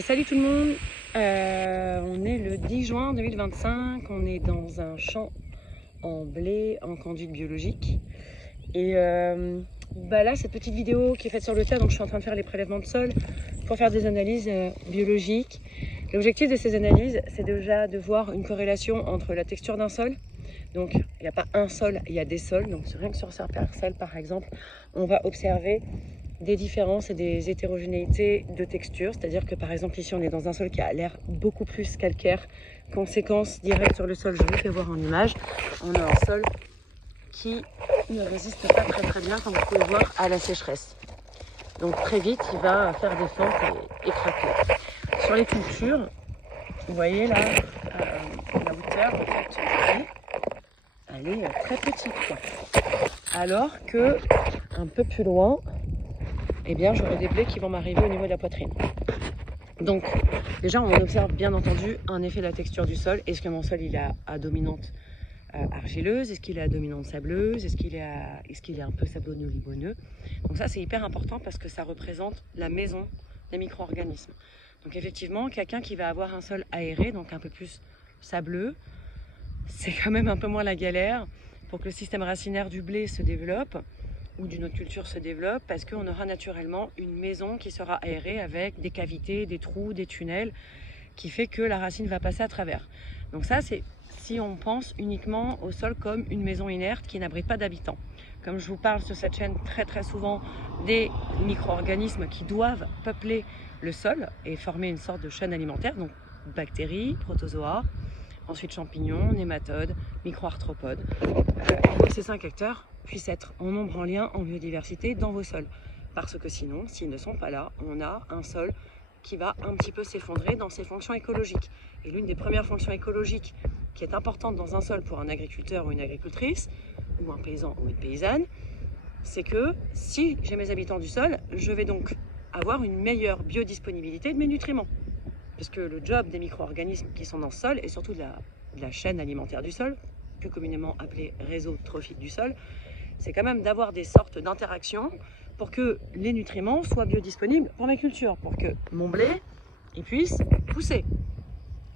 Salut tout le monde, on est le 10 juin 2025, on est dans un champ en blé en conduite biologique. Et là, cette petite vidéo qui est faite sur le tas, donc je suis en train de faire les prélèvements de sol pour faire des analyses biologiques. L'objectif de ces analyses, c'est déjà de voir une corrélation entre la texture d'un sol. Donc il n'y a pas un sol, il y a des sols. Donc rien que sur certains parcelles par exemple, on va observer des différences et des hétérogénéités de texture, c'est-à-dire que par exemple ici on est dans un sol qui a l'air beaucoup plus calcaire. Conséquence directe sur le sol, je vous fais voir en image, on a un sol qui ne résiste pas très bien, comme vous pouvez voir, à la sécheresse. Donc très vite il va faire des fentes et craquer. Sur les cultures, vous voyez là, la hauteur en fait, elle est très petite quoi. Alors que un peu plus loin, eh bien j'aurai des blés qui vont m'arriver au niveau de la poitrine. Donc déjà on observe bien entendu un effet de la texture du sol. Est-ce que mon sol il est à dominante argileuse? Est-ce qu'il est à dominante sableuse? Est-ce qu'il est un peu sablonneux-libonneux? Donc ça c'est hyper important parce que ça représente la maison des micro-organismes. Donc effectivement quelqu'un qui va avoir un sol aéré, donc un peu plus sableux, c'est quand même un peu moins la galère pour que le système racinaire du blé se développe ou d'une autre culture se développe, parce qu'on aura naturellement une maison qui sera aérée avec des cavités, des trous, des tunnels, qui fait que la racine va passer à travers. Donc ça, c'est si on pense uniquement au sol comme une maison inerte qui n'abrite pas d'habitants. Comme je vous parle sur cette chaîne très souvent des micro-organismes qui doivent peupler le sol et former une sorte de chaîne alimentaire, donc bactéries, protozoa, ensuite champignons, nématodes, micro-arthropodes. Ces 5 acteurs puissent être en nombre, en lien, en biodiversité dans vos sols. Parce que sinon, s'ils ne sont pas là, on a un sol qui va un petit peu s'effondrer dans ses fonctions écologiques. Et l'une des premières fonctions écologiques qui est importante dans un sol pour un agriculteur ou une agricultrice, ou un paysan ou une paysanne, c'est que si j'ai mes habitants du sol, je vais donc avoir une meilleure biodisponibilité de mes nutriments. Parce que le job des micro-organismes qui sont dans ce sol, et surtout de la chaîne alimentaire du sol, plus communément appelé réseau trophique du sol, c'est quand même d'avoir des sortes d'interactions pour que les nutriments soient biodisponibles pour ma culture, pour que mon blé il puisse pousser,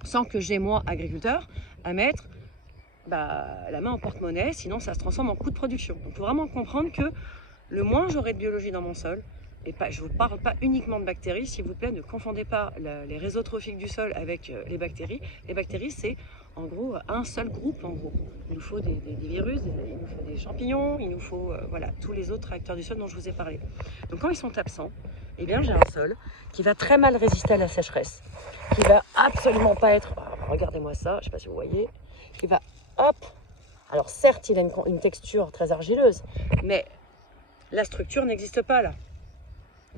sans que j'ai, moi, agriculteur, à mettre la main en porte-monnaie, sinon ça se transforme en coût de production. Donc il faut vraiment comprendre que le moins j'aurai de biologie dans mon sol, et je ne vous parle pas uniquement de bactéries, s'il vous plaît, ne confondez pas les réseaux trophiques du sol avec les bactéries. Les bactéries, c'est en gros un seul groupe. En gros, il nous faut des virus, il nous faut des champignons, il nous faut voilà, tous les autres acteurs du sol dont je vous ai parlé. Donc quand ils sont absents, eh bien j'ai un sol qui va très mal résister à la sécheresse, qui va absolument pas être, regardez-moi ça, je ne sais pas si vous voyez, qui va, hop, alors certes il a une texture très argileuse, mais la structure n'existe pas là.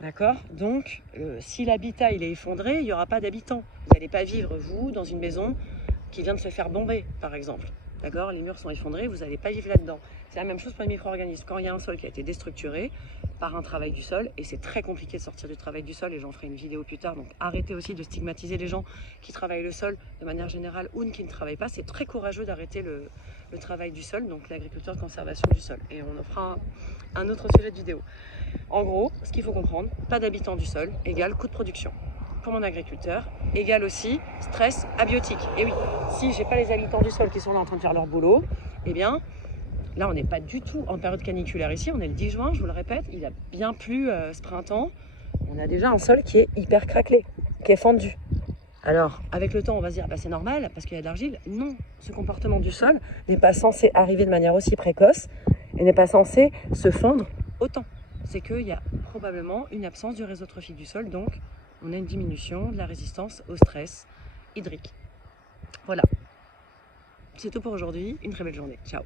D'accord? Donc, si l'habitat il est effondré, il n'y aura pas d'habitants. Vous n'allez pas vivre, vous, dans une maison qui vient de se faire bomber, par exemple. D'accord? Les murs sont effondrés, vous n'allez pas vivre là-dedans. C'est la même chose pour les micro-organismes. Quand il y a un sol qui a été déstructuré par un travail du sol, et c'est très compliqué de sortir du travail du sol, et j'en ferai une vidéo plus tard, donc arrêtez aussi de stigmatiser les gens qui travaillent le sol de manière générale ou qui ne travaillent pas. C'est très courageux d'arrêter le travail du sol, donc l'agriculture de conservation du sol. Et on en fera un autre sujet de vidéo. En gros, ce qu'il faut comprendre, pas d'habitants du sol égale coût de production. Pour mon agriculteur, égale aussi stress abiotique. Et oui, si j'ai pas les habitants du sol qui sont là en train de faire leur boulot, eh bien, là on n'est pas du tout en période caniculaire ici, on est le 10 juin, je vous le répète, il a bien plu ce printemps. On a déjà un sol qui est hyper craquelé, qui est fendu. Alors, avec le temps, on va se dire, c'est normal, parce qu'il y a de l'argile. Non, ce comportement du sol n'est pas censé arriver de manière aussi précoce et n'est pas censé se fendre autant. C'est qu'il y a probablement une absence du réseau trophique du sol, donc on a une diminution de la résistance au stress hydrique. Voilà, c'est tout pour aujourd'hui, une très belle journée, ciao.